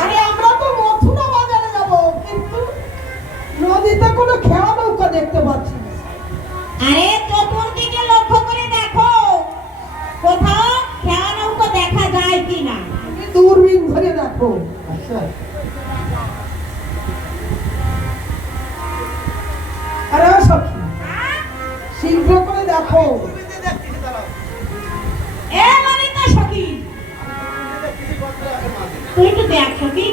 আরে আমরা তো মথুরা বাজারে যাব, কিন্তু নদীতে কোনো খেয়া নৌকা দেখতে পাচ্ছি না। আরে চতুর্দিকে লক্ষ্য করে দেখো, কোথাও খেয়া নৌকা দেখা যায় কিনা। দূরবীন ধরে দেখো। আচ্ছা, আরে সখী, শীঘ্র করে দেখো। এ ললিতা সখী, তুই একটু দেখ সখী।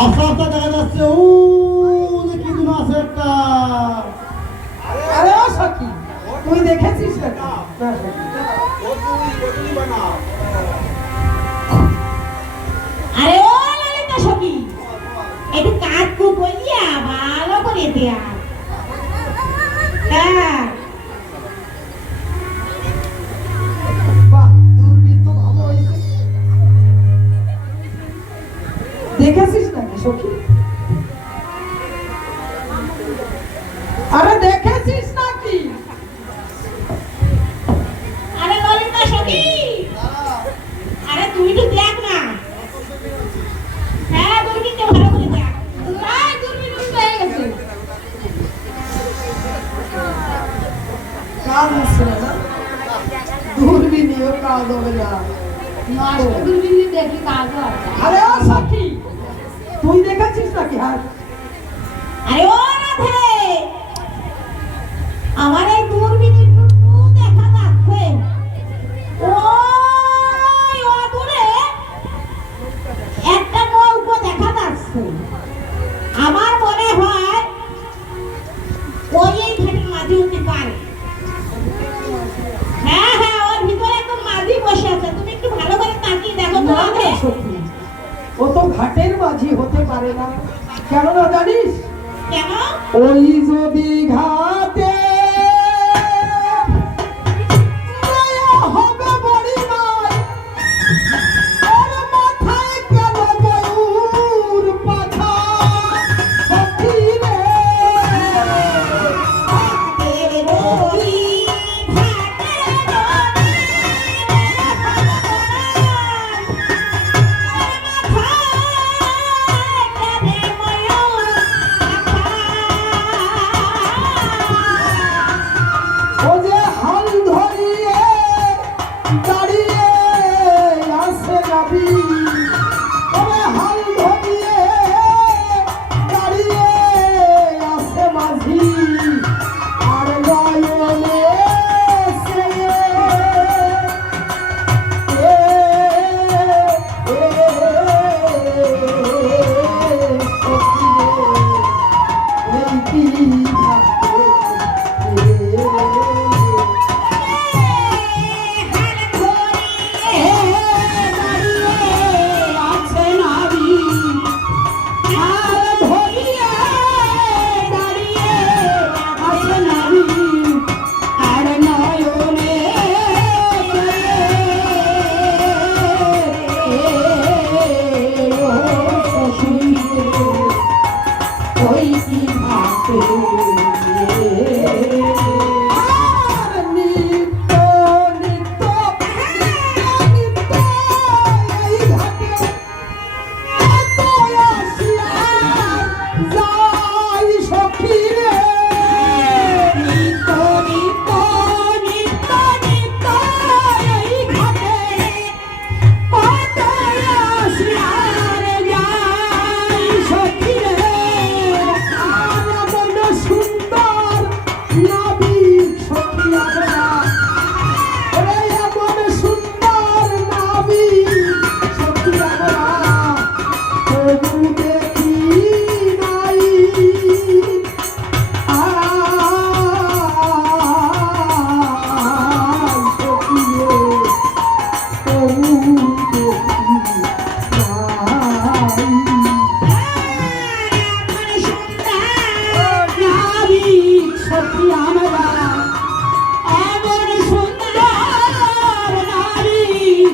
আস্তে আস্তে দেখা যাচ্ছে ও কি যেন আছে একটা। আরে সখী, তুই দেখেছিস নাকি? আরে ও ললিতা সখী, একটু কাজ কু কইয়া ভালো করে দেয়া। হ্যাঁ, বাহ, দূরবীন তো ভালো হয়েছে। দেখেছিস নাকি সখী? আরে দেখেছিস নাকি? আরে ললিতা সখী, আরে তুই তো দেখ না। হ্যাঁ, দূরবীনটা ভালো করে দেখ। তাই দূরবীন উল্টো হয়ে গেছে। কাজ হচ্ছে না না? দূরবীনেও কাজ হবে না। দূরবীন দেখি কাজ হয়। আরে ও সখী, তুই দেখেছিস নাকি? হ্যাঁ, আরে ও রাধে, আমার এই দূরবীনে একটু দেখা যাচ্ছে। ওই অদূরে একটা নৌকো দেখা যাচ্ছে। আমার মনে হয় ওই এই ঘাটের মাঝি হতে পারে। হ্যাঁ হ্যাঁ, ওর ভিতরে একদম মাঝি বসে আছে। তুমি একটু ভালো করে তাকিয়ে দেখো তো না রাধে। না সখী, ও তো ঘাটের মাঝি হতে পারে না। কেন না জানিস? কেন? ওই যদি ঘাটে মায়া হবে বড়ি নাই, ওর মাথায় কেন ময়ূর পাখা? সখী রে, ও যে হাল ধরিয়ে দাঁড়িয়ে আসে যাবি, ওরে হাল ধরিয়ে দাঁড়িয়ে আসে মাঝি, আর নয়নে সে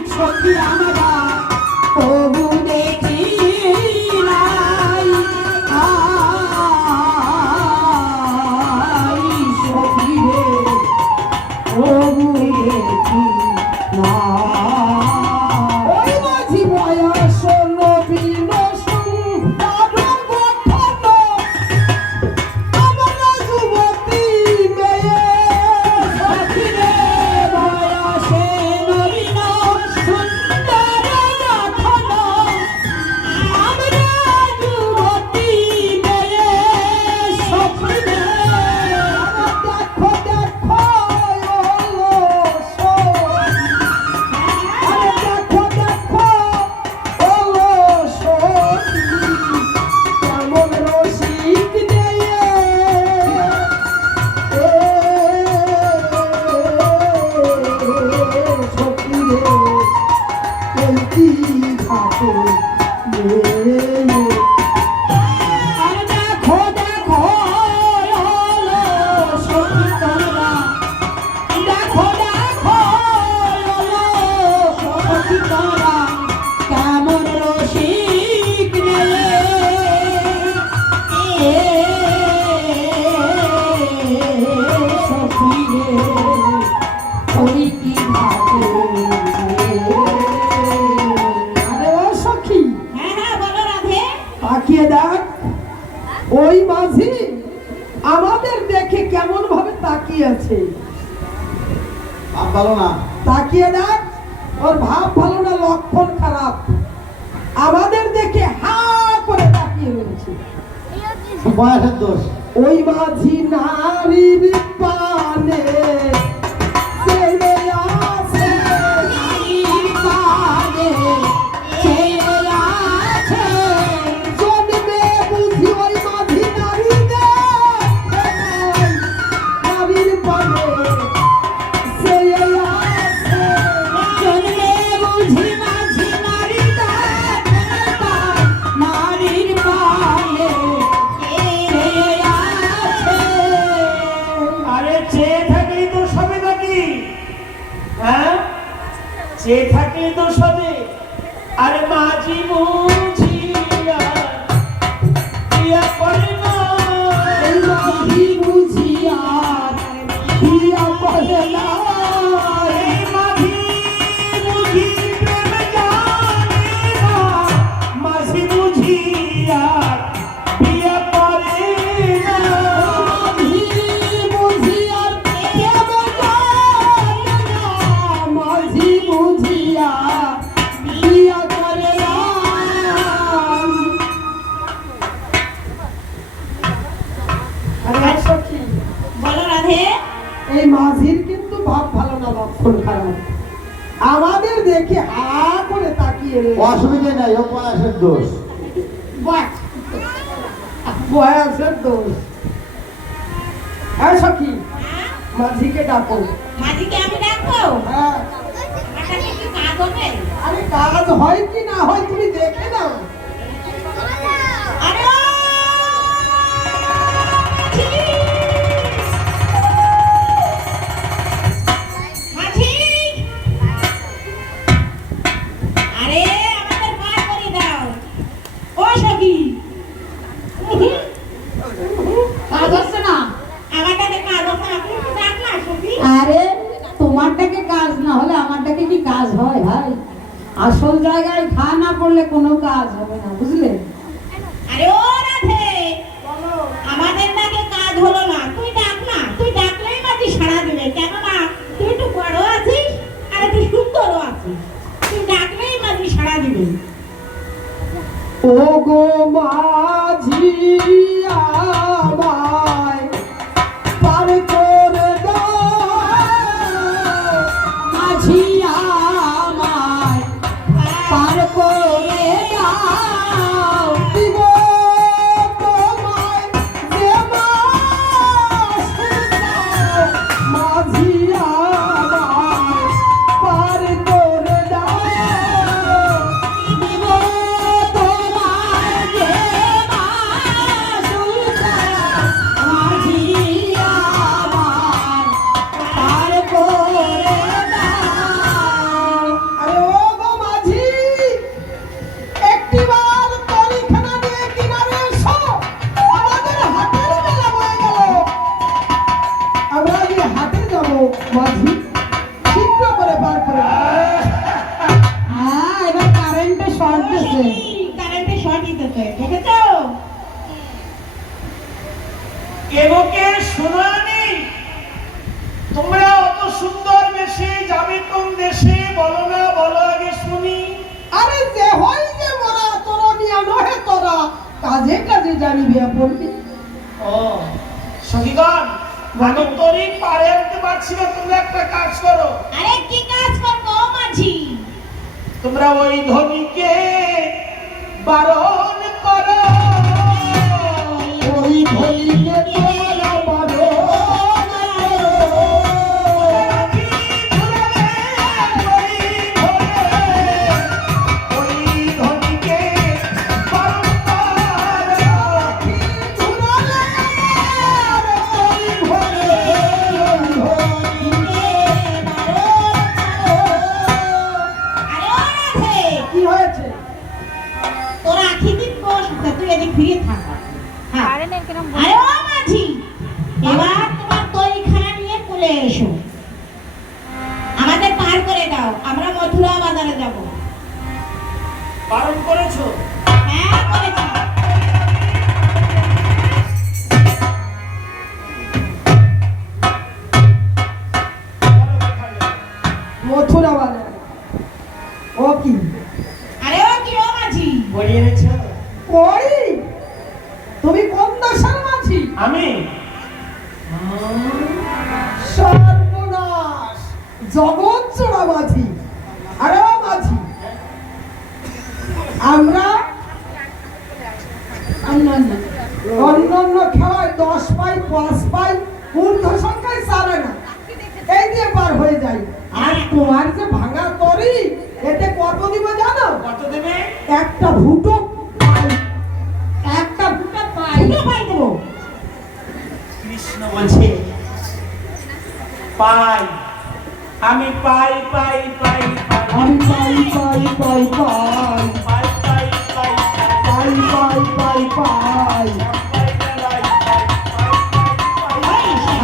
সখী আমরা প্রভু দেখি নাই আই সখী রে প্রভু দেখি না ওই মাঝি বয়স নবীন সুন্দর গঠন আমরা যুবতী মেয়ে সখী রে বয়সে নবীন সুন্দর গঠন আমরা যুবতী মেয়ে সখী রে দেখো দেখো আরে দেখো দেখো কেমন রসিক নেয়ে সখী রে চলতি ঘাটে আর দেখো দেখো হলো সখী তোমরা দেখো দেখো হলো সখী তোমরা কেমন রসিক রে সখী রে ওই কি ভাবে আরে ও সখী হ্যাঁ হ্যাঁ বলো রাধে তাকিয়ে দেখ ওই মাঝি আমাদের দেখে কেমন ভাবে তাকিয়ে আছে ভাব ভালো না। তাকিয়ে দেখ ওর ভাব ভালো না লক্ষণ খারাপ আমাদের দেখে হা করে তাকিয়ে রয়েছে বয়সের দোষ। ওই মাঝি নারীর পানে ছেলে আছে জন্মে বুঝি ওই মাঝি নারীর পানে ছেলে আছে আরে চেয়ে থাকলেই তো সবে নাকি? হ্যাঁ, চেয়ে থাকলেই তো সবে। আরে মাঝি বুঝিয়া বিয়া করে না। এই মাঝি বুঝিয়া বিয়া করে না এই মাঝি বুঝি প্রেম জানে না। মাঝি বুঝিয়া বিয়া করে না। মাঝি বুঝিয়া কেমন জানে না মাঝি বুঝিয়া বিয়া করে না আরে সখী বলো রাধে এই মাঝির কিন্তু ভাব ভালো না লক্ষণ খারাপ আমাদের দেখে হা করে তাকিয়ে রয়েছে অসুবিধে নাই, ও বয়সের দোষ। বয়সের দোষ সখী মাঝিকে ডাকো মাঝিকে আমি ডাকবো হ্যাঁ একটা কি কাজ হবে আরে কাজ হয় কি না হয় তুমি দেখে নাও আরে ও মাঝি! মাঝি! আরে আমাদের পার করে দাও ও সখী কাজ হচ্ছে না আমারটাকে কাজ হচ্ছে না তুমি একটু ডাক না সখী আরে তোমারটাকে কাজ না হলে আমারটাকে কি কাজ হয় ভাই? আসল জায়গায় ঘা না পড়লে কোনো কাজ হবে না, বুঝলে? আরে ও রাধে আমাদের নাকি কাজ হলো না তুই ডাক না তুই ডাকলেই মাঝি সাড়া দিবে কেননা তুই একটু বড় আছিস আর একটু সুন্দরও আছিস তুই ডাকলেই মাঝি সাড়া দিবে ও গো মাঝি আমায় পার করে দাও মাঝি আমায় পার করে দাও, দিব তোমায় যে মাস দাও মাঝি আমায় পার করে দাও দিব তোমার যে মাসুল দাও, কাজে কাজে জানি বিয়া পড়বি। ও সখীগণ, আমি তরি পারে উঠতে পারছি না, তোমরা একটা কাজ করো। আরে কি কাজ করবো মাঝি? তোমরা ওই ধনীকে বারণ করো। ওই ধনীকে তোমরা বারণ করো। আরে ও রাধে, কি হয়েছে? তোরা আখিদিন বস, তুই এদিক ফিরে থাক। হ্যাঁ। আরে ও মাঝি, এবার তোমার তৈরিখানা নিয়ে কোলে এসো। আমাদের পার করে দাও, আমরা মথুরা বাজারে যাব। বারণ করেছো? হ্যাঁ করেছি। মথুরা বাজারে। ও কি? আরে ও কি ও মাঝি? বড়ি এনেছো? করি? তুমি কোন দেশের মাঝি? আমি সর্বনাশ, জগৎ চোরা মাঝি। আরে ও মাঝি, আমরা অন্যান্য খেলায় 10 পাই 5 পাই ঊর্ধ্ব সংখ্যায় ছাড়ে না, এই দিয়ে পার হয়ে যায়। আর তোমার যে ভাঙা তরি, এতে কত দিব জানো? কত দেবে? একটা ভুটো পাই, একটা ভুটো পাই। দুটো পাই দেবো। কৃষ্ণ বলছে পাই, আমি পাই পাই পাই পাই আমি পাই পাই পাই পাই পাই পাই পাই পাই পাই পাই পাই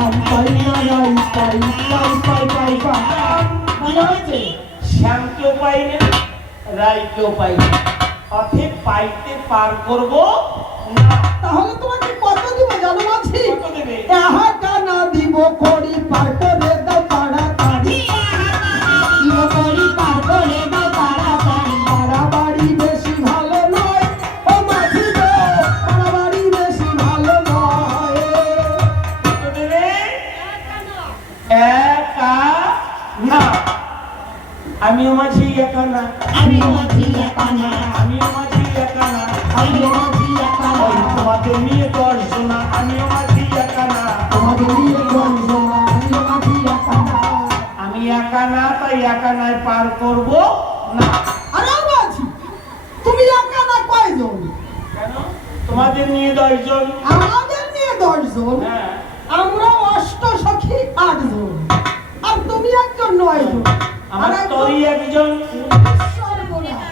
আমি পাই না রাই পাই পাই পাই পাই পাই। বলো মাঝি। শ্যাম কেউ পাই না, রাই কেউ পাই না, অতএব পাইতে পার করবো না। তাহলে তোমাকে কত দিব জানো মাঝি? কত দেবে? এহা কানা দিব করি পার করে দাও তাড়াতাড়ি। দিব করি পার করে দাও তাড়াতাড়ি। বাড়াবাড়ি বেশি ভালো নয় ও মাঝি গো, বাড়াবাড়ি বেশি ভালো নয়। কত দেবে? একা না, আমিও মাঝি একা না, আমি মাঝি একা না। আমিও মাঝি একা না, আমি মাঝি একা না। ওই তোমাদের নিয়ে 10 জনা, আমিও মাঝি একা না। তোমাদের নিয়ে গঞ্জনা, আমি মাঝি একা না। আমি একা না, তাই একা নাই পার করব না। আরে মাঝি, তুমি একা না কয়জন? কেন? তোমাদের নিয়ে 10 জন। আমাদের নিয়ে 10 জন, হ্যাঁ, আমরা অষ্ট সখী 8 জন, আর তুমি একজন 9 জন। আমার আর তরি একজন। সর্বনাশ,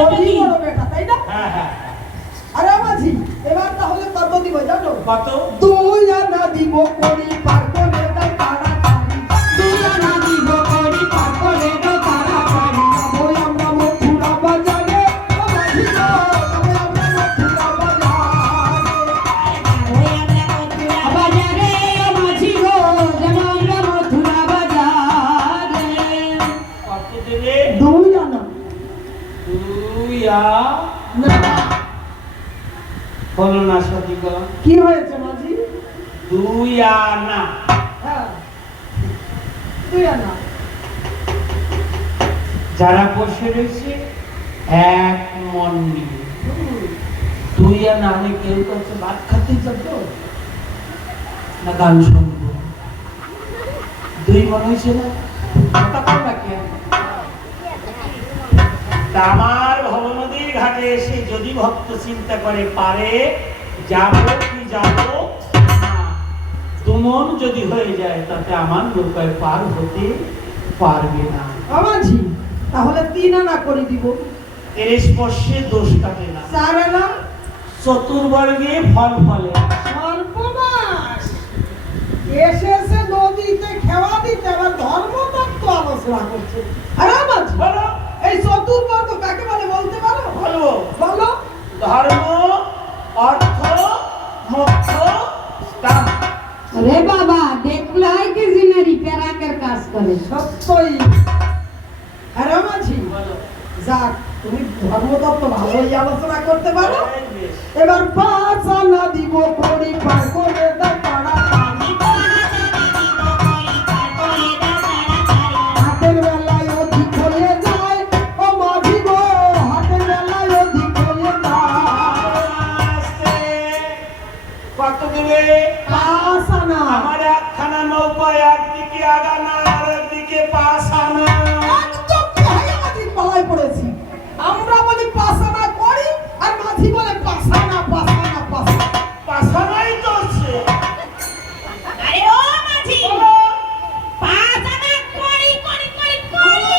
ওরই বড় বেটা, তাই না? হ্যাঁ হ্যাঁ। আরে মাঝি, এবার তাহলে কত দিব জানো? কত? 2 আনা দিব করি পার করে দাও তাড়াতাড়ি। 2 আনা দিব করি পার করে দাও তাড়াতাড়ি। যাবো আমরা মথুরা বাজারে, ও মাঝি গো, যাবো আমরা মথুরা বাজারে। ওই আমরা মথুরা বাজারে, মাঝি গো, যেন আমরা মথুরা বাজারে। কত দেবে? 2 আনা 2 না। হলো না সতীগণ, কি হয়েছে মাঝি? 2 আনা। হ্যাঁ, 2 আনা। যারা বসে রয়েছে এক মন নিয়ে 2 আনা, আমি কেউ কাছে ভাত খাতে যাবো না গান শুনবো? 2 মন হয়েছে না? কথা কম রাখি আমি। তা আমার ভবনদীর ঘাটে এসে যদি ভক্ত চিন্তা করে পারে যাব কি যাব না, 2 মন যদি হয়ে যায় তাতে আমার নৌকায় পার হতে পারবে না। ও মাঝি, তাহলে 3 আনা করে দিব। এর স্পর্শে দোষ কাটে না, 4 আনা। চতুর্বর্গে ফল ফলে। সর্বনাশ, এসেছে নদীতে খেওয়া দিতে, আবার ধর্মতত্ত্ব আলোচনা করছে। আরে মাঝি, বলো, এই চতুর্বর্গ কাকে বলে বলতে পারো? বলো। বলো। ধর্ম, অর্থ, মোক্ষ, কাম। রে বাবা, দেখলো হয় কি জিনারি প্যারাকের কাজ করে। সত্যই। আরে মাঝি, বলো। যাক তুমি ধর্মতত্ত্ব ভালোই আলোচনা করতে পারো। এই বেশ। এবার 5 আনা দিব কড়ি পার করে দাও তাড়াতাড়ি। হাতের বেলায় অধিক হয়ে যায় ও মাঝি গো, হাতের বেলায় অধিক হয়ে যায়। আস্তে। কত দিলে? 5 আনা। আমার একখানা নৌকা একদিকে আগানা আর একদিকে পাশ আনা। একদম বেহায়া মাঝির পালায় পড়েছি। আমরা বলি 5 আনা করি আর মাঝি বলে 5 আনা 5 আনা 5 আনা। পাশানাই তো হচ্ছে। আরে ও মাঝি, বলো। 5 আনা করি করি করি করি।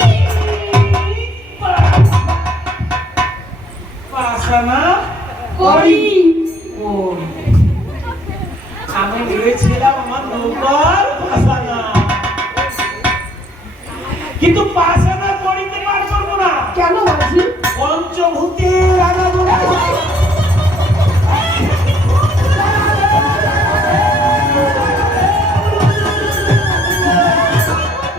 পাশানা করি। করি। আমি ভেবেছিলাম আমার নৌকার পাশানা, কিন্তু পাশানা করিতে পারবো না। কেন মাঝি? পঞ্চভূতের আনাগোনা।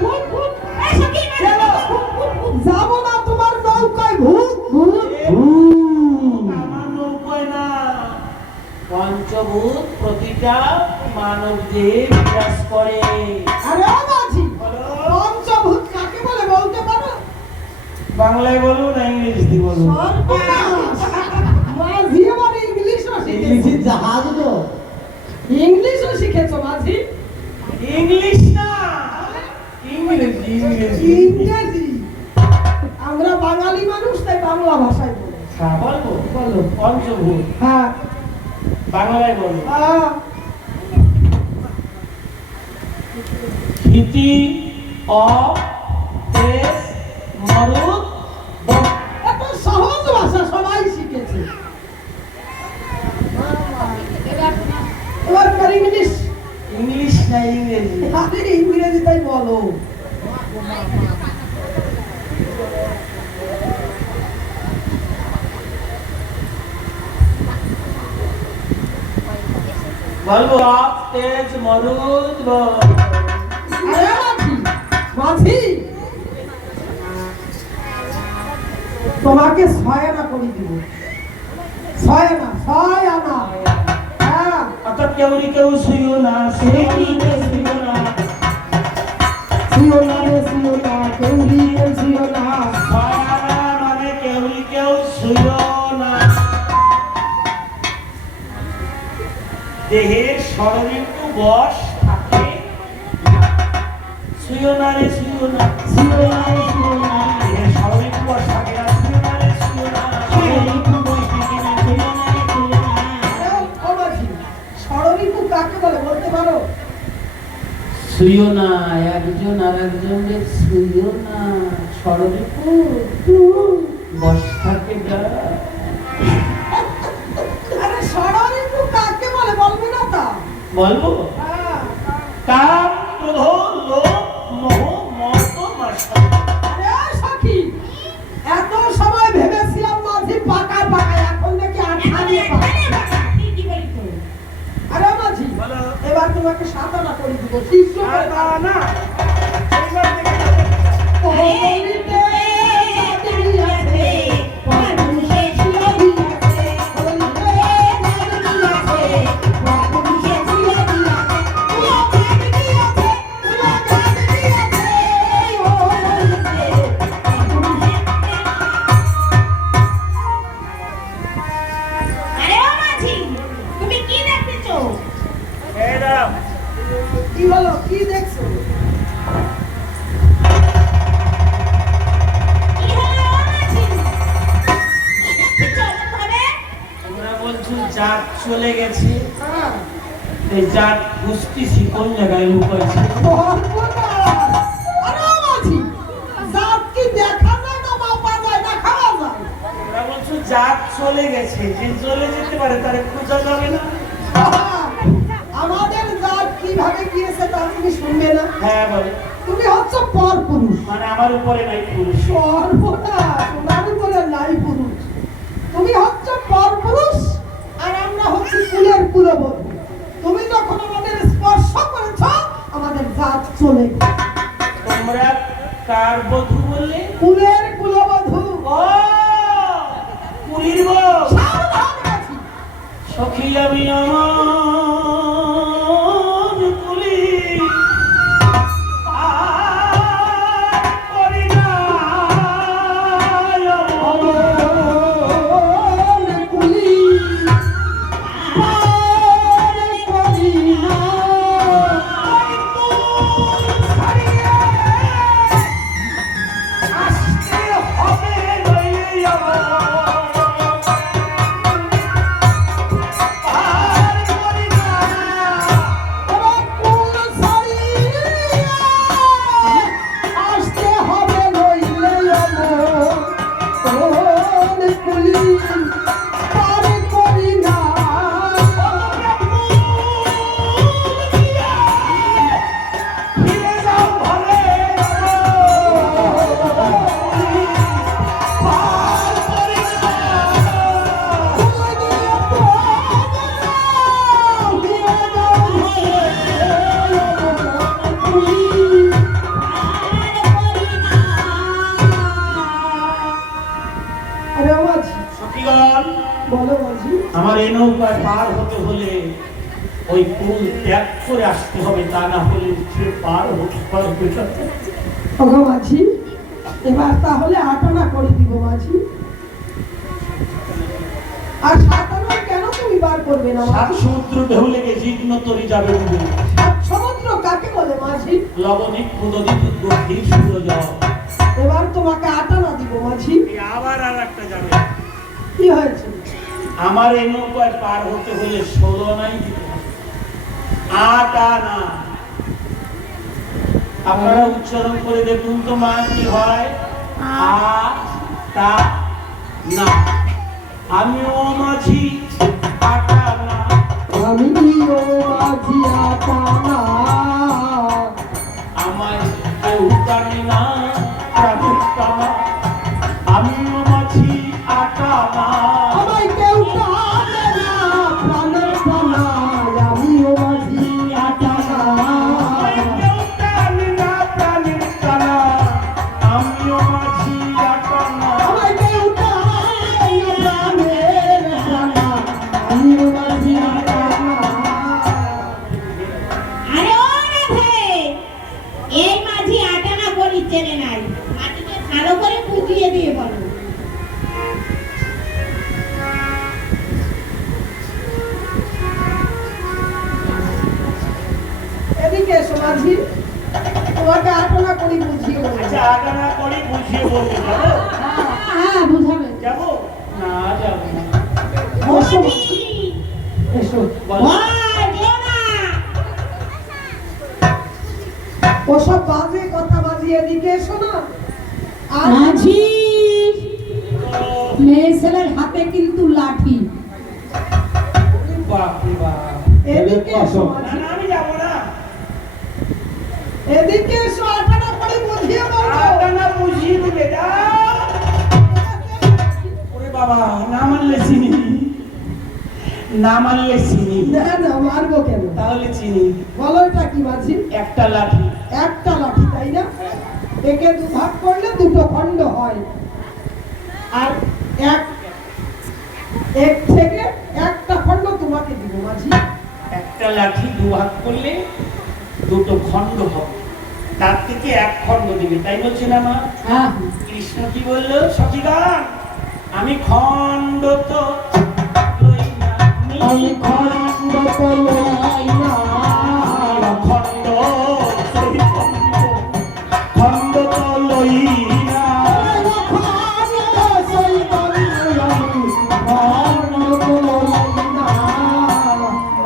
ভূত ভূত, এই সখী মাঝি, চলো। ভূত ভূত ভূত। যাবো না তোমার নৌকায়, ভূত ভূত। আমার নৌকায় না। পঞ্চভূত প্রতিটা মানব দেহে বিরাজ করে। আরে ও মাঝি, বলো। পঞ্চভূত কাকে বলে বলতে পারো? বাংলায় বলুন না ইংরেজি বলুন? সর্বনাশ। মাঝি আবার ইংলিশও শিখেছে। ইংলিশের জাহাজ তো। ইংলিশও শিখেছো মাঝি? ইংলিশ না, ইংরেজি ইংরেজি। ইংরেজি। আমরা বাঙালি মানুষ, তাই বাংলা ভাষায় বলি। হ্যাঁ বলবো। বলো। পঞ্চভূত হ্যাঁ বাংলায় বলো। হ্যাঁ। ক্ষিতি অপ তেজ মরুদ বন। এত সহজ ভাষা সবাই শিখেছে। এবার পর ইংলিশ। ইংলিশ না ইংরেজি। আরে ইংরেজি তাই বলো। বলবো অপ তেজ মরুদ বন। আরে মাঝি, মাঝি, তোমাকে 6 আনা করে দিব। 6 আনা, 6 আনা। হ্যাঁ, অর্থাৎ কেউরি কেউ শুইও না, কেউরি কেউ শুইও না। সিও না রে সিও না, কেউরি কেউ সিও না। ছয়ানা মানে কেউরি কেউ শুইও না। দেহের ষড়ঋতু বশ থাকে। শুইও না রে শুইও না। সিও না রে সিও না। দেহের ষড়ঋতু বশ থাকে না। শুইও না রে শুইও না। ষড়ঋতু বশ থাকে না। শুইও না রে শুইও না। আরে ও মাঝি, ষড়ঋতু কাকে বলে বলতে পারো? শুইও না, একজন আর একজনকে শুইও না। ষড়ঋতু বশ থাকে না। আরে ষড়ঋতু কাকে বলে বলবে না তা? বলবো হ্যাঁ। কাম ক্রোধ লোভ মোহ মত মাস্টার। আরে সখী, এত সময় ভেবেছিলাম মাঝি পাকায় পাকায়, এখন দেখি আঠা দিয়ে পাকায়। আরে বাবা, তুই কি বলিস? আরে মাঝি, বলো। এবার তোমাকে 7 আনা করে দিব। শিষ্য আর তা না, এইবার দেখে কলিতে জাদুই আছে, পরপুরুষে ছিলাদি আছে। কলিতে জাদুই আছে, পরপুরুষে ছিলাদি আছে। উয়া জাদুই আছে, উয়া জাদুই আছে। ও কলিতে পরপুরুষে। আরে ও মাঝি, তুমি কি দেখতেছো? এই দাঁড়াও। কি হলো, কি দেখছো? কি হলো ও মাঝি? কি দেখতেছো এভাবে? তোমরা বলছো জাত চলে গেছে। হ্যাঁ, এই জাত খুঁজতেছি কোন জায়গায় লুকাইছে। সর্বনাশ। আরে মাঝি, জাত কি দেখা যায় না মাপা যায় না খাওয়া যায়? তোমরা বলছো জাত চলে গেছে, যে চলে যেতে পারে তারে খোঁজা যাবে না। আমাদের জাত কিভাবে গিয়েছে তা তুমি শুনবে না? হ্যাঁ বলে, তুমি হচ্ছে পরপুরুষ। মানে আমার উপরে নাই পুরুষ। সর্বনাশ, ওনার উপরে নাই পুরুষ। তুমি হচ্ছে পরপুরুষ আর আমরা হচ্ছে কুলের কুলবধূ। তুমি যখন আমাদের স্পর্শ করেছ, আমাদের জাত চলে গেছে। তোমরা কার বধূ বললে? কুলের কুলবধূ। ও আমি আমার কুলি পার করি না অমন কুলি পার করি না। আসতে হবে নইলে পার করি না। কুল ছাড়িয়া আসতে হবে নইলে অমন কুলি পার করি না। ফিরে যাও ঘরে পার করি না। আরে মাঝি, সখীগণ, বলো মাঝি। আমার এই নৌকায় পার হতে হলে ওই পুল ত্যাগ করে আসতে হবে, তা না হলে সে পার হতে পারবে না। ওগো মাঝি, এবার তাহলে 8 আনা করে দিব মাঝি। আর 7 আনা কেন তুমি বার করবে না সাত মাঝি? সমুদ্র ঢেউ লেগে জীর্ণ তরি যাবে ডুবে। সাত সমুদ্র কাকে বলে মাঝি? লবণিক নদী গভীর সুর জল। এবার তোমাকে 8 আনা দিব মাঝি। আবার আর একটা যাবে। কি হয়েছে? আমার এই নৌকায় পার হতে হলে 16 আনাই দিতে হবে। 8 আনা। আপনারা উচ্চারণ করে দেখুন তো মা কি হয়। আটা না। আমিও মাঝি 8 আনা। আমিও মাঝি 8 আনা। আমায় কেউ জানে না প্রাণের টানা। আমিও মাঝি 8 আনা। আমায় কেউ টানে না প্রাণের টানা। আমিও মাঝি 8 আনা। আমায় কেউ জানে না প্রাণের টানা। আমিও মাঝি 8 আনা। আমায় কেউ টানে না প্রাণের টানা। আমিও মাঝি 8 আনা। আরে ও রাধে, এই মাঝি 8 আনা করি চেনে নাই, মাটিকে ভালো করে পুঁতিয়ে দিয়ে বলো। এদিকে এসো মাঝি, তোমাকে 8 আনা করে বুঝিয়ে বলবো। আচ্ছা 8 আনা করে বুঝিয়ে বলতে যাবো? হ্যাঁ বুঝাবে। যাবো? না যাবো না। ও এসো মাঝি, এসো। বলো। ওই যেও না। ওসব বাজে কথা মাঝি, এদিকে এসো না। আর মাঝি, তো মেয়ে ছেলের হাতে কিন্তু লাঠি। বাপরে বাপ। এদিকে এসো না মাঝি। না আমি যাবো না। এদিকে এসো, 8 আনা করে বুঝিয়ে বলবো। 8 আনা বুঝিয়ে দিবে যা। ওরে বাবা, না মানলে চিনি। না মানলে চিনি। না না, মারবো কেন? তাহলে চিনি। বলো এটা কি মাঝি? একটা লাঠি। একটা লাঠি, তাই না? একে 2 ভাগ করলে 2টো খণ্ড হয়। আর এক থেকে একটা খণ্ড তোমাকে দিব মাঝি। একটা লাঠি 2 ভাগ করলে 2টো খণ্ড হবে। তার থেকে 1 খণ্ড দিবে, তাই বলছে না মা? হ্যাঁ কৃষ্ণ কি বললো? সখীগণ, আমি খণ্ড তো লই না। আমি খণ্ড তো লই না। খণ্ড সই খণ্ড। খণ্ড তো লই না। খণ্ড সই খণ্ড আমি খণ্ড তো লই না।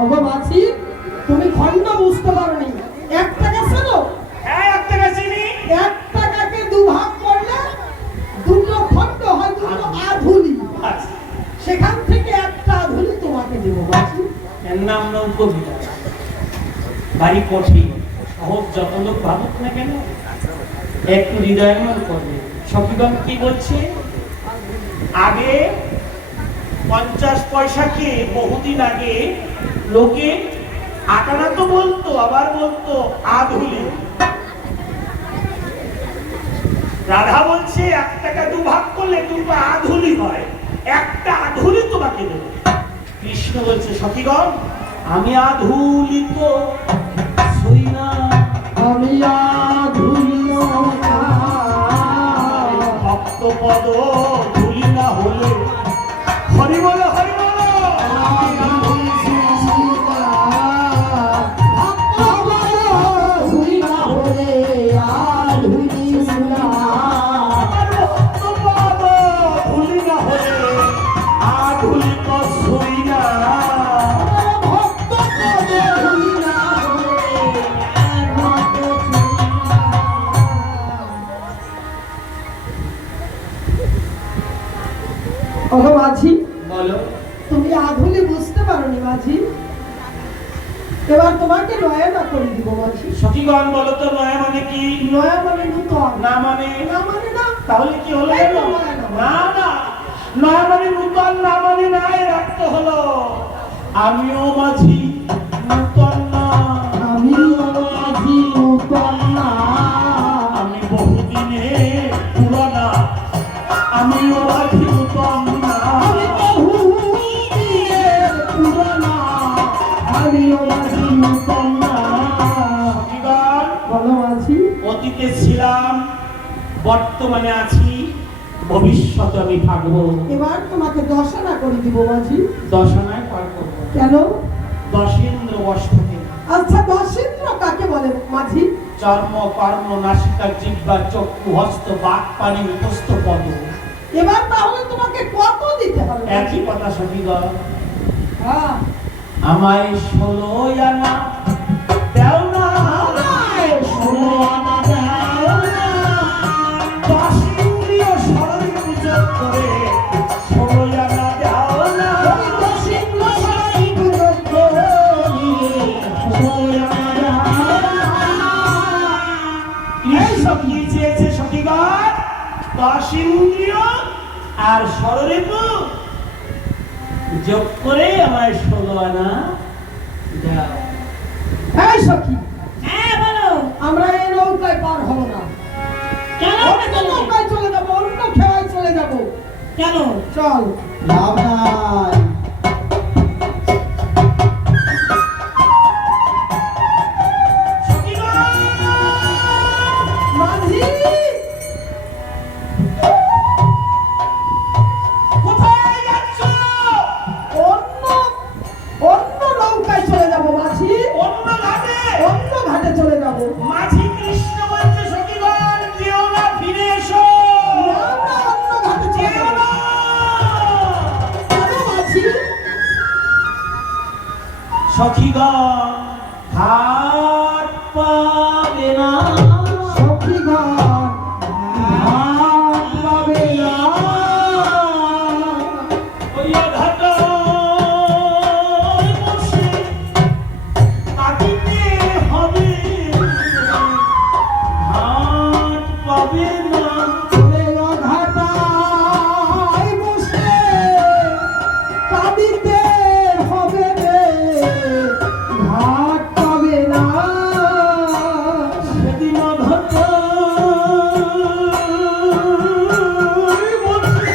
ওগো মাঝি, তুমি খণ্ড বুঝতে পারোনি। 1 টাকা ছিল, হ্যাঁ, 1 টাকা চিনি। 1 টাকাকে 2 ভাগ করলে 2টো খণ্ড হয়, 2টো আধুলি। আচ্ছা, সেখান থেকে একটা আধুলি তোমাকে দেবো মাঝি। এর নাম নৌকবিহার। বাড়ি কঠিন, সহজ যত লোক ভাবুক না কেন, একটু হৃদয়ময় করবে। সখীগণ কি বলছে? আগে 50 পয়সাকে বহুদিন আগে লোকে 8 আনা তো বলতো, আবার বলতো আধুলি। রাধা বলছে 1 টাকা 2 ভাগ করলে 2টো আধুলি হয়। একটা আধুলি তোমাকে দেবো। কৃষ্ণ বলছে সখীগণ আমি আধুলিত ছুঁই না, আমি আধুলিও না। ভক্ত পদ ধুলি না হলে হরি বল হরি বল। ওগো মাঝি, বলো তুমি আধুলি বুঝতে পারোনি মাঝি, এবার তোমাকে নয়না করে দিব মাঝি। সখীগণ বলো তো নয়া মানে কি? নয়া মানে নূতন, না মানে না মানে না। তাহলে কি হলো এই জানো? তো নয়া না। না না, নয়া মানে নূতন, না মানে না, এর অর্থ হলো আমিও মাঝি নূতন না, আমিও মাঝি নূতন না। আমি বহুদিনে পুরানা, আমিও মাঝি নূতন না। আমি বহুদিনের পুরানা, আমিও মাঝি নূতন না। সখীগণ বলো মাঝি। অতীতে ছিলাম, বর্তমানে আছি, ভবিষ্যতে আমি থাকবো। এবার তোমাকে দশনা করে দিব মাঝি। দশনায় পার করবো। কেন? দশেন্দ্র বর্ষকে আচ্ছা, দশেন্দ্র কাকে বলে মাঝি? চর্ম কর্ম নাসিকা জিহ্বা চক্ষু হস্ত বাক পানি উপস্থ পদ। এবার তাহলে তোমাকে কত দিতে হবে মাঝি? একই কথা সখীগণ, হ্যাঁ। আমায় 16 আনা দেও না, আমায় 16 আনা দাও না। 10 ইন্দ্রিয় স্মরণে পূজা করে 16 আনা দেও না। ওই দশেন্দ্র সবাই পুজো করি, 16 আনা দাও না। কৃষ্ণ কি চেয়েছে সখীগণ? 10 ইন্দ্রিয় আর ষড়ঋতু যোগ করে আমায় 16 আনা দাও। এই সখী, হ্যাঁ বলো। আমরা এই নৌকায় পার হব না। চলো অন্য নৌকায় চলে যাবো, অন্য খেয়ায় চলে যাবো। চলো। চল। লাভ নাই। মাঝি, কোথায় যাচ্ছ? অন্য অন্য নৌকায় চলে যাবো মাঝি। অন্য ঘাটে। অন্য ঘাটে চলে যাবো। মাঝি কৃষ্ণ বলছে সখীগণ যেও না, ফিরে এসো। আমরা অন্য ঘাটে চলে যেও যাবো। না। কেন মাঝি? সখীগণ ঘাট পাবে না, সখীগণ ঘাট পাবে না। ওই ঘাটায় বসে কাটিতে হবে, ঘাট পাবে না। ওরে ও ঘাটায় বসে কাঁদিতে হবে রে, ঘাট পাবে না। সেদিন ঘাটায় বসে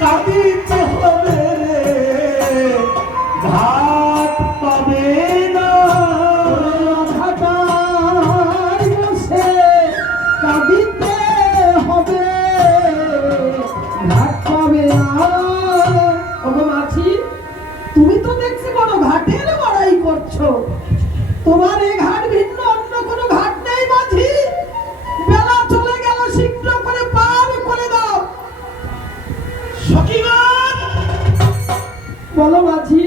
কাটিতে হবে রে, ঘাট পাবে না। ওরে ও ঘাটায় বসে কাঁদিতে হবে, ঘাট পাবে না। ওগো মাঝি, তুমি তো দেখছি বড় ঘাটের বড়াই করছো। তোমার এই ঘাট ভিন্ন অন্য কোনো ঘাট নেই মাঝি। বেলা চলে গেল, শীঘ্র করে পার করে দাও। সখীগণ বলো মাঝি,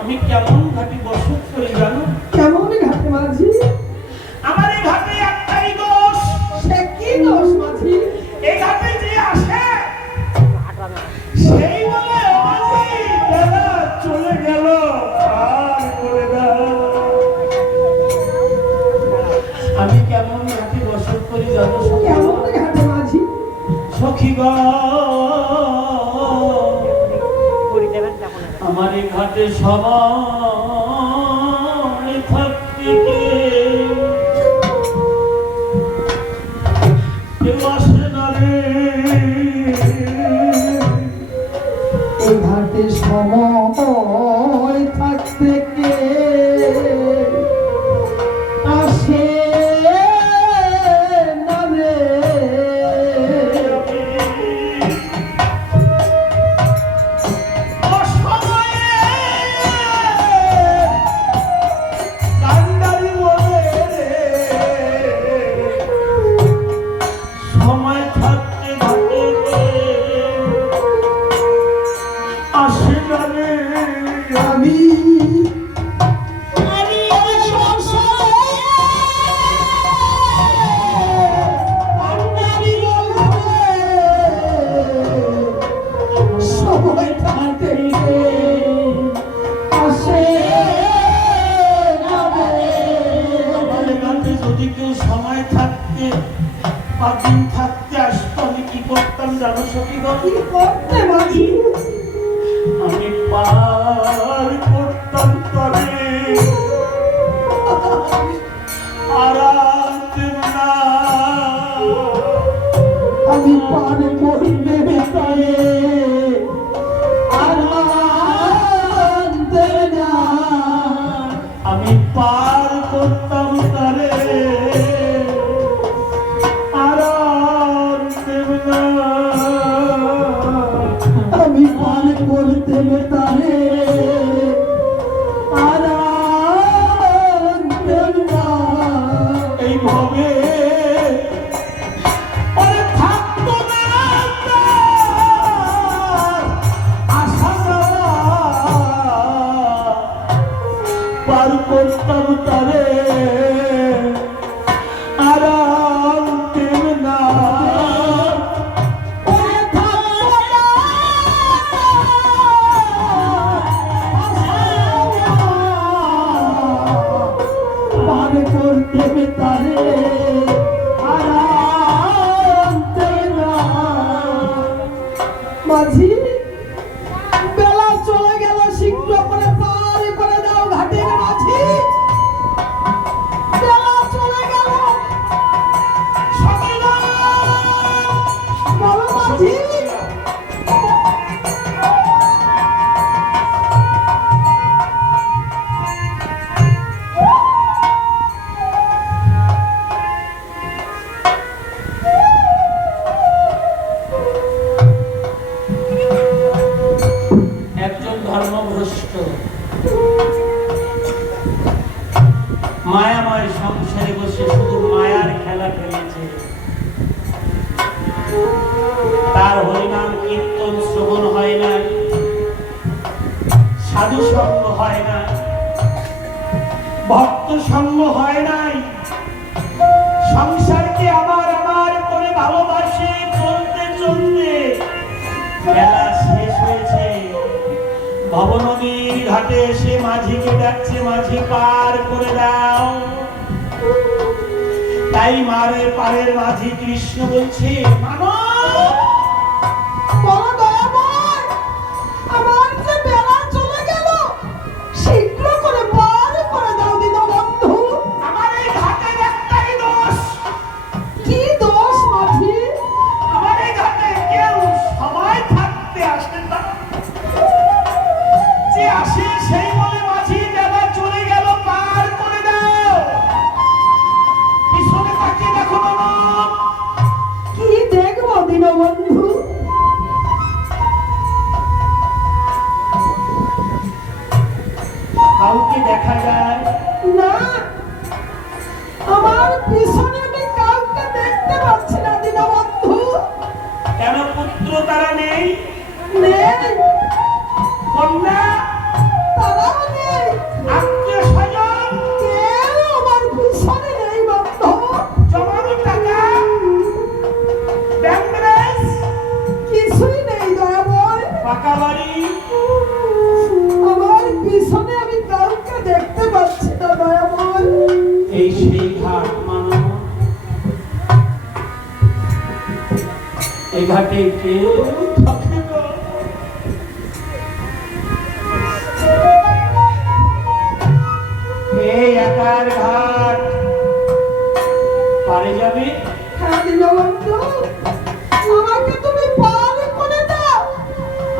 আমি কেমন ঘাটি বসত করি জানো? কেমন ঘাটে মাঝি? আমার এই ঘাটে একটাই দোষ, সে কি দোষ মাঝি? এই ঘাটে যে আসে সেই বলে মাঝি বেলা চলে গেল, আর করে দাও। আমি কেমন ঘাটি বসত করি জানো কেমন ঘাটে মাঝি? সখীগণ? আমার এই ঘাটে সবাই থাকতে কেউ আসে না রে। এই ঘাটে কি করতাম জানো সখী গো? কি করতে মাঝি? আমি পার করতাম তবে আরাতের না, আমি পার করতে তারে আনন্দ না। আমি পার করতাম তারে আরাতের না। আমি পার করতে তারে আনন্দ না। এইভাবে ওরে থাকতো না আশা পার করতাম তারে আরাম দেব না। পার করতে তারে আনন্দ না। মাঝি বেলা চলে গেল, শীঘ্র করে পার করে দাও ঘাটের মাঝি। বেলা চলে গেল, বলো মাঝি। একজন ধর্মভ্রষ্ট মায়াময় সংসারে বসে শুধু মায়ার খেলা খেলেছে। তার হরিনাম কীর্তন শ্রবণ হয় না, সাধু সঙ্গ হয় না, ভক্ত সঙ্গ হয় নাই। সংসারকে আমার আমার করে ভালোবাসে চলতে চলতে বেলা শেষ হয়েছে। ভবনদীর ঘাটে এসে মাঝিকে ডাকছে, মাঝি পার করে দাও। তাই মারে পারের মাঝি কৃষ্ণ বলছে, মানো বলো দয়াময়, আমার যে বেলা চলে গেল, শীঘ্র করে পার করে দাও দীনবন্ধু। আমার এই ঘাটের একটাই দোষ। কি দোষ মাঝি? আমার এই ঘাটে কেউ সময় থাকতে আসে না, যে আসে সেই বলে মাঝি বেলা চলে গেল পার করে দাও। পিছনে তাকিয়ে দেখো না, কি দেখবো দীনবন্ধু? কাউকে দেখা যায় না, আমার পিছনে আমি কাউকে দেখতে পাচ্ছি না দীনবন্ধু। কেন? পুত্র তারা নেই, নেই, কন্যা, তারাও নেই, আত্মীয় স্বজন, কেউ আমার পিছনে নেই বন্ধু। জমানো টাকা, ব্যাংক ব্যালেন্স, কিছুই নেই দয়াময়। পাকা বাড়ি, আমার পিছনে আমি কাউকে দেখতে পাচ্ছি না দয়াময়। এই সেই ঘাট মানব। এই ঘাটে কেউ থাকে না। এই একার ঘাট পারে যাবে। হ্যাঁ দীনবন্ধু, আমাকে তুমি পার করে দাও।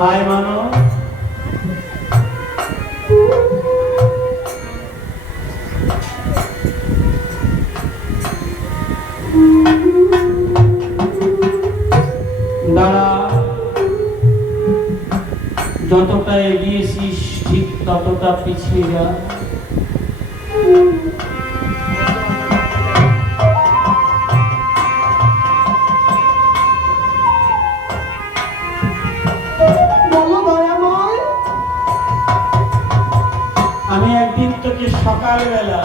আয় মানো, দাঁড়া। যতটা এগিয়েছিস ঠিক ততটা পিছিয়ে যা। বলো দয়াময়। আমি একদিন তোকে সকালবেলা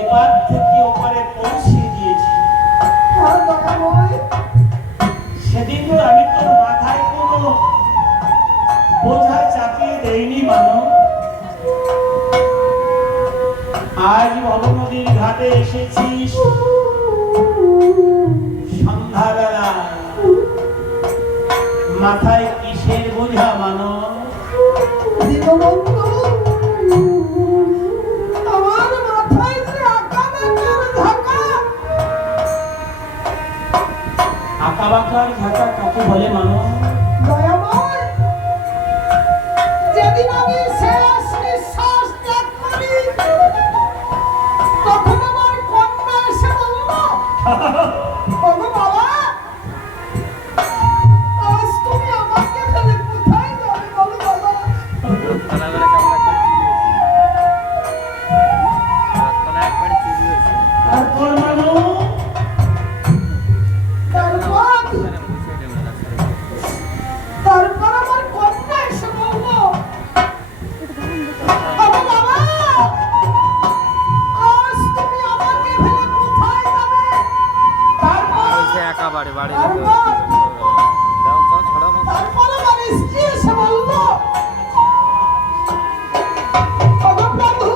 এপার থেকে ওপারে পৌঁছে দিয়েছি। হ্যাঁ দয়াময়। সেদিন আমি তোর মাথায় কোনো বোঝা চাপিয়ে দেইনি মানো। আজ ভবনদীর ঘাটে এসেছিস, মাথায় কিসের বোঝা মানো? দীনবন্ধু, আমার মাথায় যে আঁকা বাঁকার ঝাঁকা কাকে বলে মানো? দয়াময়, যেদিন আমি শেষ নিঃশ্বাস ত্যাগ করি, তখন আমার কন্যা এসে বলল, ওগো বাবা, আজ তুমি আমাকে ফেলে কোথায় যাবে বলো বাবা? তারপর মানো? তারপর আমার কন্যা এসে বলল, ওগো বাবা, আজ তুমি আমাকে ফেলে কোথায় যাবে? তারপর একেবারে বাড়ি তারপর আমার স্ত্রী এসে বলল, ওগো প্রভু,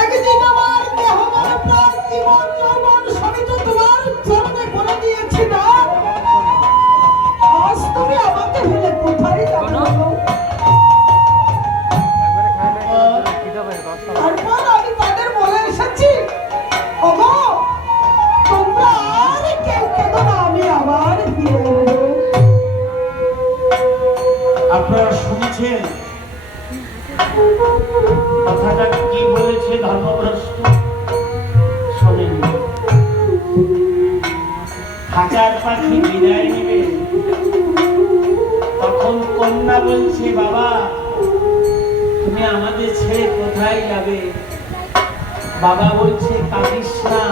একদিন আমার দেহ মন প্রাণ জীবন যৌবন সবই তো তোমার চরণে করে দিয়েছি না, আজ তুমি আমাকে ফেলে কোথায় যাবে বলো? তারপর আমি তাদের বলে এসেছি, ওগো তোমরা আর কেউ কেঁদো না, আমি আবার ফিরে আসবো। আপনারা শুনছেন কথাটা কি বলেছে ধর্মভ্রষ্ট? শোনেন, হাজার পাখি বিদায় নেবে, তখন কন্যা বলছে, বাবা তুমি আমাদের ছেড়ে কোথায় যাবে? বাবা বলছে, কাঁদিস না,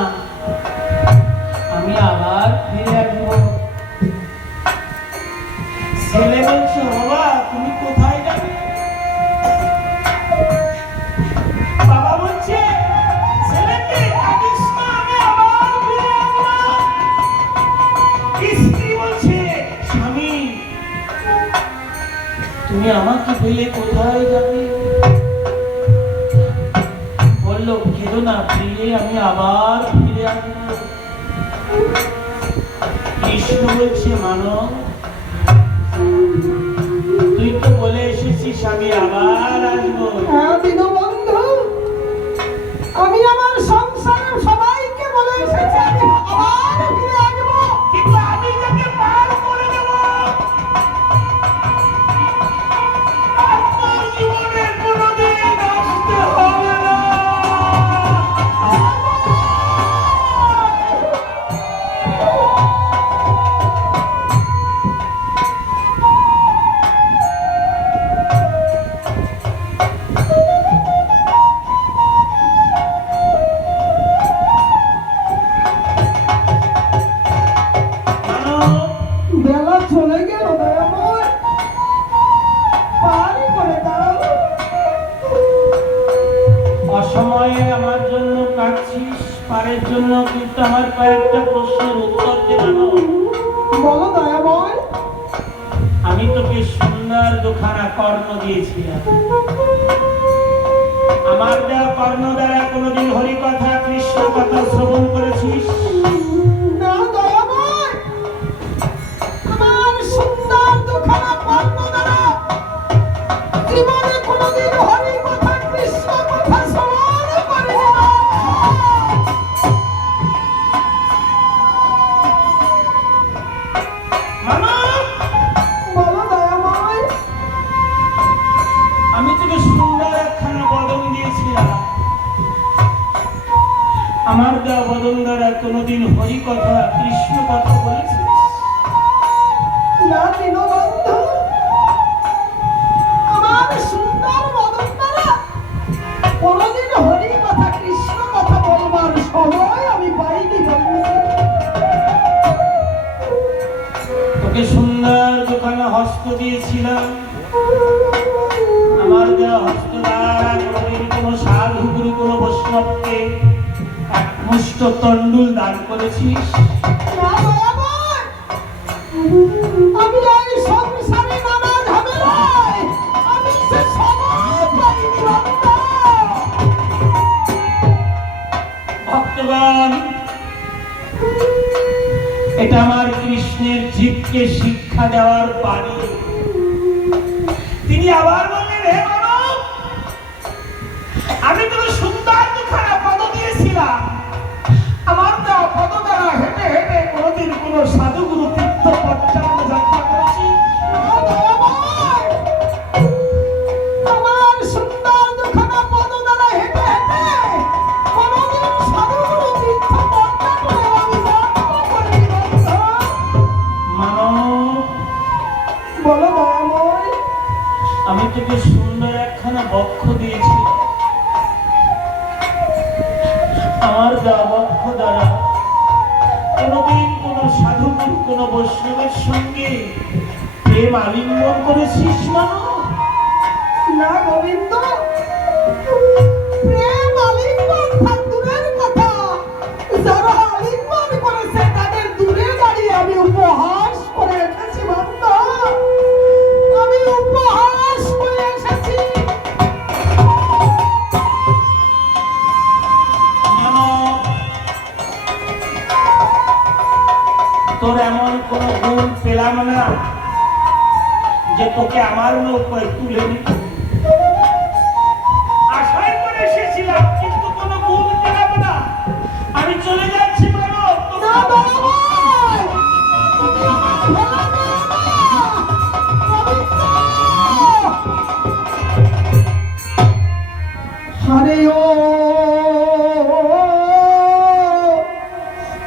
আমি আবার ফিরে আসবো। ছেলে বলছে, বাবা তুমি কোথায় যাবে? বাবা বলছে, ছেলেকে কাঁদিস না, আমি আবার ফিরে আসবো। স্ত্রী বলছে, স্বামী তুমি আমাকে ফেলে কোথায় যাবে? বললো, কেঁদো না প্রিয়ে, আমি আবার ফিরে আসবো। কৃষ্ণ বলছে, মানব তুই তো বলে এসেছিস আমি আবার আসবো। হ্যাঁ দীনবন্ধু, আমি আমার সংসারের সবাইকে বলে এসেছি আমি আবার ফিরে আসবো, কিন্তু আমি তাকে পার করে দেব। আপনার জীবনে কোনোদিন আসতে হবে না। বেলা চলে গেল দয়াময়, পারি করে দাও। অসময়ে আমার জন্য কাটছিস, পারের জন্য, কিন্তু আমার কয়েকটা প্রশ্নের উত্তর দে মানব। বলো দয়াময়। আমি তোকে সুন্দর দুখানা কর্ণ দিয়েছিলাম, আমার দেওয়া কর্ণ দ্বারা কোনোদিন হরি কথা কৃষ্ণ কথা শ্রবণ করেছিস? না দয়াময়, আমার সুন্দর দুখানা কর্ণ দ্বারা জীবনে কোনোদিন হরি কথা কৃষ্ণ কথা শ্রবণ করিনি। মানব, বলো দয়াময়। আমি তোকে সুন্দর একখানা বদন দিয়েছিলাম, আমার দেওয়া বদন দ্বারা কোনোদিন হরি কথা কৃষ্ণ কথা বলেছিস? না দীনবন্ধু, আমার সুন্দর বদন দ্বারা কোনোদিন হরি কথা কৃষ্ণ কথা বলবার সময় আমি পাইনি বন্ধু। তোকে সুন্দর দুখানা হস্ত দিয়েছিলাম, আমার দেওয়া হস্ত দ্বারা কোনোদিন কোনো সাধু গুরু কোনো বৈষ্ণবকে এক মুষ্ট তণ্ডুল দান করেছিস? না দয়াময়, আমি এই সংসারে নানা ঝামেলায় আমি সে সময় পাইনি বন্ধু। ভক্তগণ, এটা আমার কৃষ্ণের জীবকে শিক্ষা দেওয়ার বাণী। তিনি আবার বললেন, হে মানব, আমি তোকে সুন্দর দুখানা পদ দিয়েছিলাম। আমার দেওয়া পদ দ্বারা হেঁটে হেঁটে কোনোদিন কোনো সাধুগুরু তীর্থ পর্যন্ত যাত্রা করেছি? আমার সুন্দর দুখানা পদ দ্বারা হেঁটে হেঁটে কোনোদিন সাধুগুরু তীর্থ পর্যটনে আমি যাত্রা করিনি বৎস। মানব, বলো দয়াময়। আমি তোকে সুন্দর একখানা বক্ষ দিয়েছি। আমার দেওয়া বক্ষ দ্বারা কোনোদিন কোন সাধুগুরু কোন বৈষ্ণবের সঙ্গে প্রেম আলিঙ্গন করেছিস মানব? না গোবিন্দ, প্রেম আলিঙ্গন থাক দূরের কথা, যারা আলিঙ্গন করেছে তাদের দূরে দাঁড়িয়ে আমি উপহাস করে এসেছি ভক্ত, আমি উপহাস করে এসেছি। মানব, তোর এমন কোন গুণ পেলাম না যে তোকে আমার নৌকায় তুলে নিত। আশাই করে এসেছিলাম, কিন্তু কোনো গুণ পেলাম না। আমি চলে যাচ্ছি মানব। না দয়াময়, তুমি আমার ভোলা দিও না, গোবিন্দ। আরে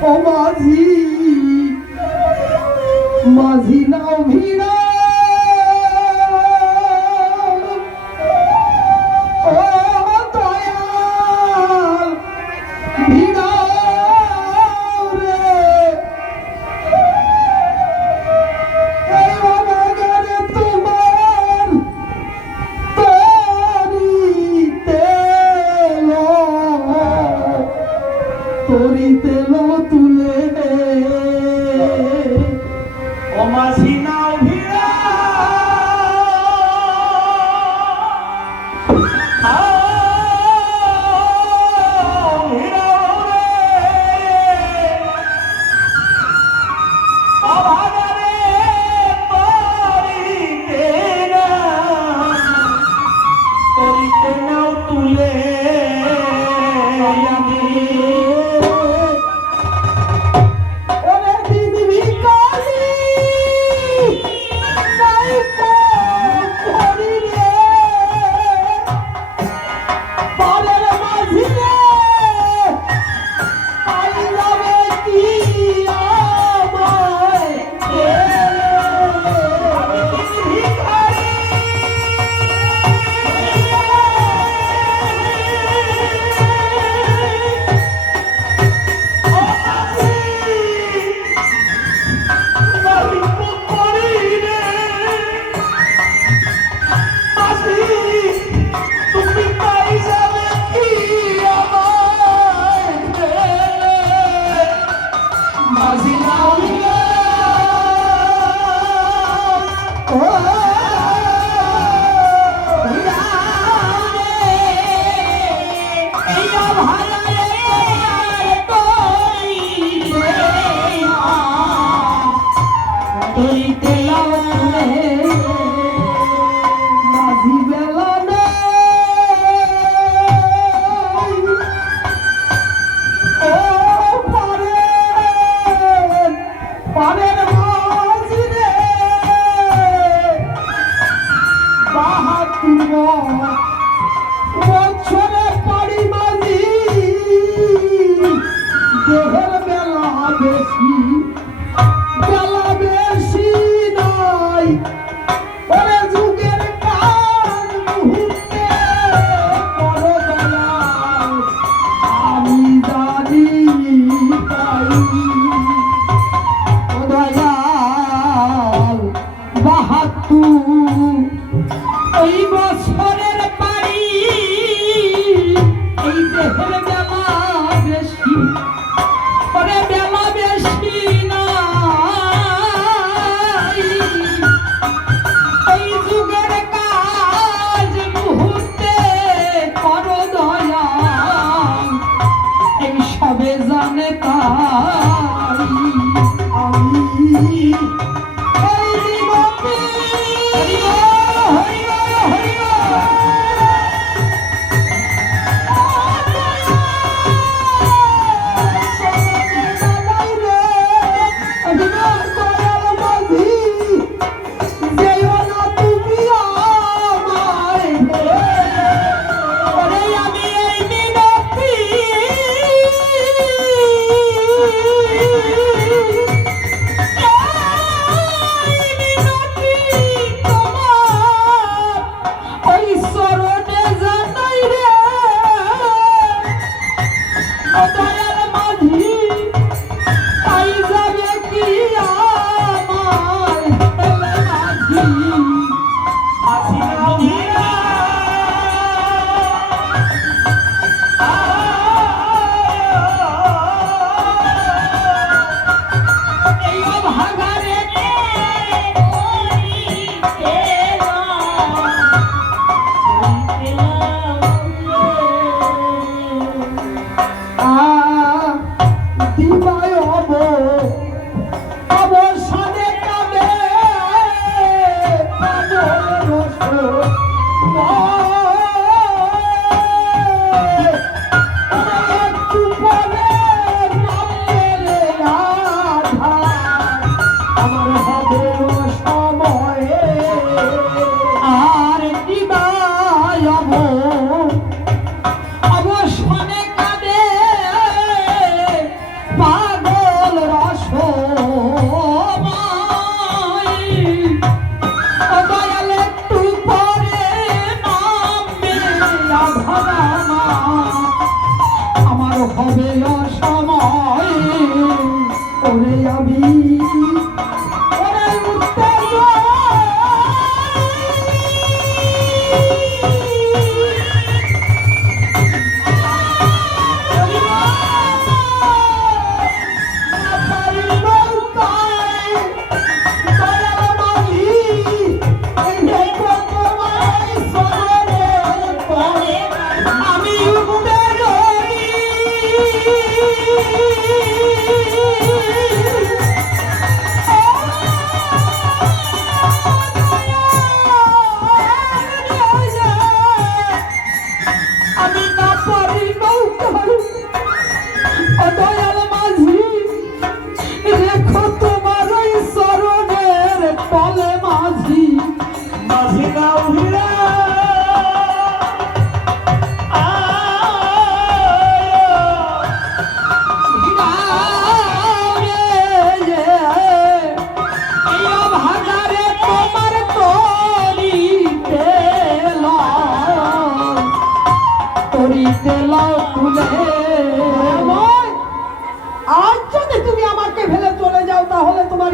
ও মাঝি, মাঝি নাও ভিড়া, ও দয়াল ভিড়া রে, এই অনাগারে তোমার তরিতে লো তুলে, ও মাঝি নাও ভিড়া, ভিড়াও রে, অভাগারে তরিতে নাও তুলে আমি। ওরে দিদি ভিখারি, নাই করি রে, পারের মাঝি রে, আইলাবে কি আমায় মাঝি নাও ভিড়া, ও ভিড়া রে, এই অভাগারে তরিতে নাও তুলে, মাঝি বেলা নেই, ও পারের মাঝি রে, বাহাত্তর বছরে পাড়ি মাঝি, দেহের বেলা বেশি, বেলা বেশি নাই, ওরে যুগের কাল মুহূর্তে করো দয়াল, আমি জানি তাই। ও দয়াল, বাহাত্তর এই বছরের পাড়ি, এই দেহের বেলা বেশি, ওরে বেলা বেশি নাই, এই যুগের কাজ মুহূর্তে করো দয়াল, এই সবে জানে তাই। আমি এই দিবকে হরি হরি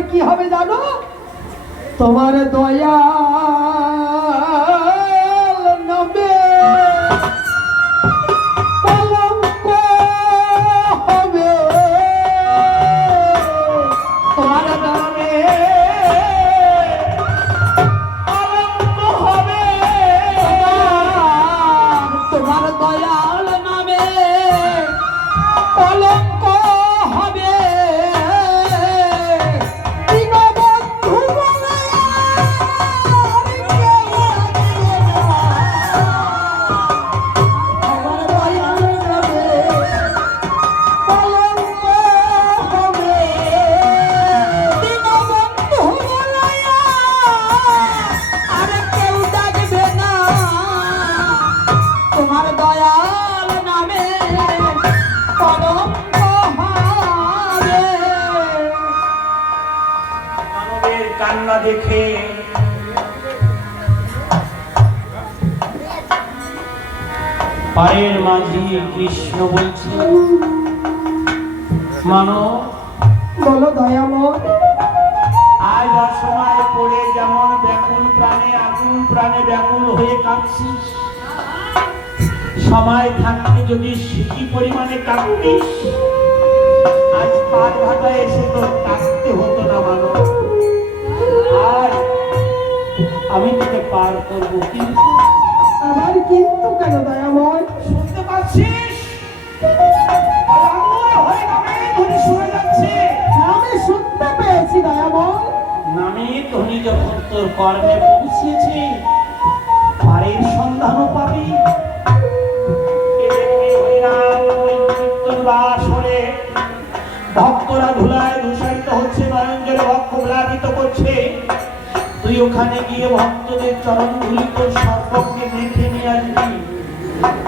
কি হবে জানো তোমার দয়া নামে কলঙ্ক হবে তোমার নামে কলঙ্ক হবে তোমার দয়াল নামে কলঙ্ক হবে কান্না দেখে পায়ের মাঝি কৃষ্ণ বলছে মানো বলো দয়াময় আজ অসময় পড়ে যেমন ব্যাকুল প্রাণে আকুল প্রাণে ব্যাকুল হয়ে কাঁদছিস সময় থাকতে যদি সিকি পরিমাণে কাঁদতিস আজ পার ঘাটায় এসে তো কাঁদতে হতো না মানো আর আমি তোকে পার করবো কিন্তু আমার কিন্তু কেন দয়াময় শুনতে পাচ্ছিস শুনে যাচ্ছে আমি শুনতে পেয়ে যখন তোর কর্মে পৌঁছেছে পারের সন্ধানও পাবি। ভক্তরা ধুলায় দূষায়িত হচ্ছে, নয়ন জলে বক্ষ প্লাবিত করছে। তুই ওখানে গিয়ে ভক্তদের চরণ ধুলি তোর সর্বকে দেখে নিয়ে আসবি।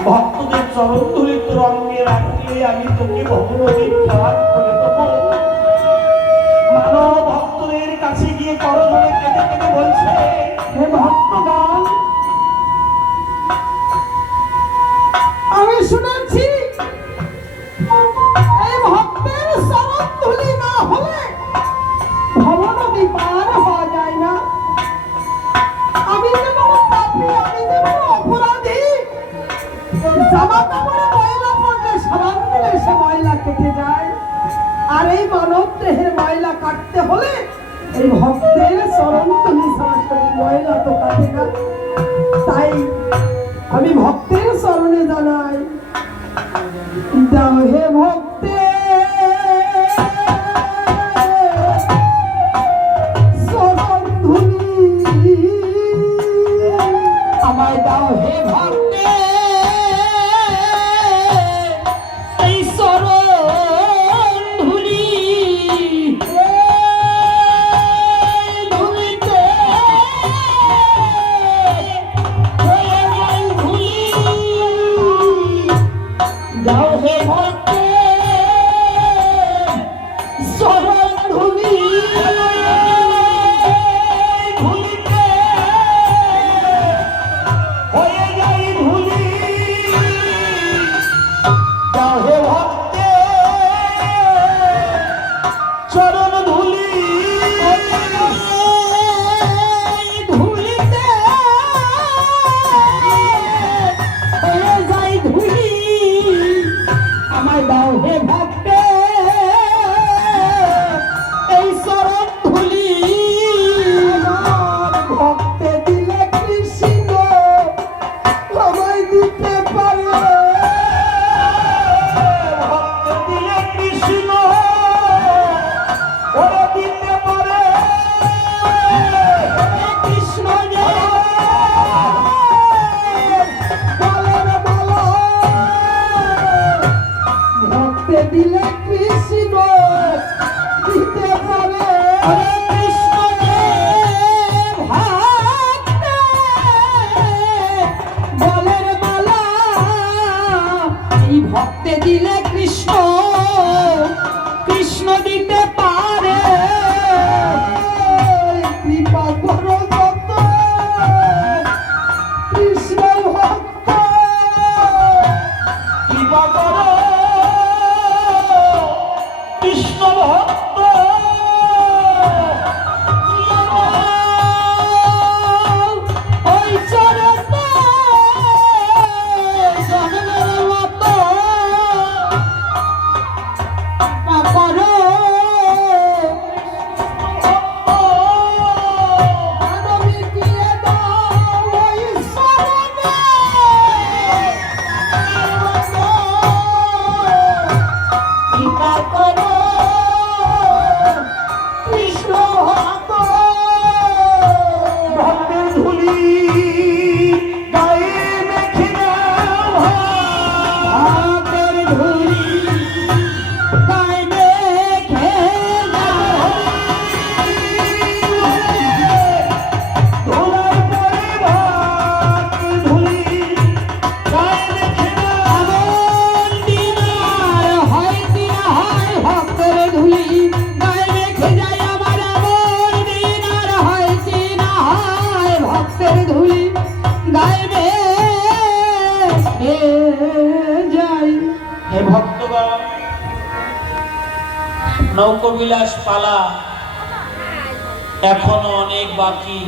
ভক্তদের চরণ ধুলি তোর অঙ্গে রাখলে আমি তোকে ভগবতী প্রাণ করে দেবো। মানব ভক্তদের কাছে গিয়ে করজোড়ে কেঁদে কেঁদে বলছে, হে ভক্তগণ, আমি শুনেছি এই ভক্তের চরণ ধুলি না হলে ভবনদী পার হওয়া যায় না। আমি যে বড় পাপী, আমি যে বড় অপরাধী। জামা কাপড়ে ময়লা পড়লে সাবান দিলে সে ময়লা কেটে যায়, আর এই মানব দেহের ময়লা কাটতে হলে এই ভক্তের চরণ ধুলি ছাড়া সেই ময়লা তো কাটে না। তাই আমি ভক্তের চরণে জানাই, দাও হে ভক্তে চরণ ধুলি, আমায় দাও হে ভক্তে এই চরণ ধুলি। ধুলিতে দাও হে ভক্তে চরণ ধুলি, ধুলিতে হয়ে যাই ধুলি। দাও হে ভক্তে চরণ ধুলি, ধুলিতে হয়ে যাই ধুলি। আমায় দাও হে ভক্তে এই চরণ ধুলি। আমার ভক্তে দিলে কৃষ্ণ আমায় দিতে পারে, ভক্তে দিলে কৃষ্ণ ওরা দিতে পারে। কৃষ্ণ যে বলেন বলো, ভক্তে দিলে কৃষ্ণ দিতে পারে। কৃষ্ণ যে ভক্তে বলেন বলো, এই ভক্তে দিলে কৃষ্ণ কৃষ্ণ দিতে পারে। কৃপা করো যত কৃষ্ণ ভক্ত, কৃপা করো কৃষ্ণ ভক্ত। ওই চরণে জন্মের মতো কৃপা করো। মানবী দিয়ে দাও ওই চরণে কৃপা করো কৃষ্ণ ভক্ত। ভক্তের ধুলি গায়ে মেখে দাও, ভক্তের ধুলি গায়ে মেখে দাও। ধুলার পরে ভক্তের ধুলি গায়ে মেখে দাও। এমন দিন আর হয় কি না হয়, ভক্তের ধুলি গায়ে মেখে যায় আমার। এমন দিন আর হয় কি না হয়, ভক্তের ধুলি গায়ে মেখে যায়। হে ভক্তগণ, নৌকবিলাস পালা এখনো অনেক বাকি।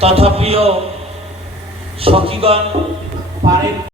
তথাপিও সখীগণ পারের